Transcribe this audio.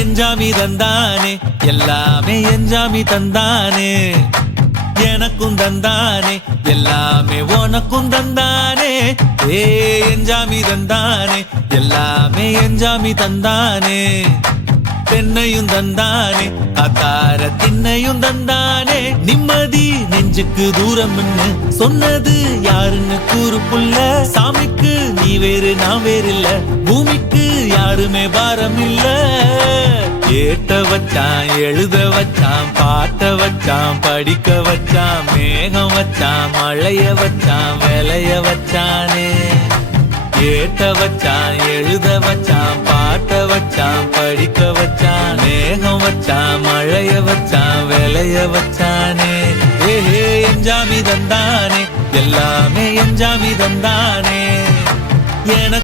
எஞ்சாமி தந்தானே எல்லாமே எஞ்சாமி தந்தானே எனக்கும் தந்தானே எல்லாமே உனக்கும் தந்தானே ஏ எஞ்சாமி தந்தானே எல்லாமே எஞ்சாமி தந்தானே தென்னையும் தந்தானே காத்தார திண்ணையும் தந்தானே நிம்மதி நெஞ்சுக்கு தூரம் சொன்னது யாருன்னு கூறு புள்ள சாமிக்கு நீ வேறு நான் வேறு இல்ல பூமிக்கு யாருமே பாரம் இல்ல ஏட்ட வச்சான் எழுத வச்சான் பாட்ட வச்சான் படிக்க வச்சான் மேகம் வச்சான் மழைய வச்சான் விளைய வச்சானே ஏட்ட வச்சான் எழுத வச்சான் பாட்ட வச்சான் படிக்க வச்சான் மேகம் வச்சான் மழைய வச்சான் விளைய வச்சானே ஏஹே எஞ்சாமி தந்தானே எல்லாமே எஞ்சாமி தந்தானே எனக்கு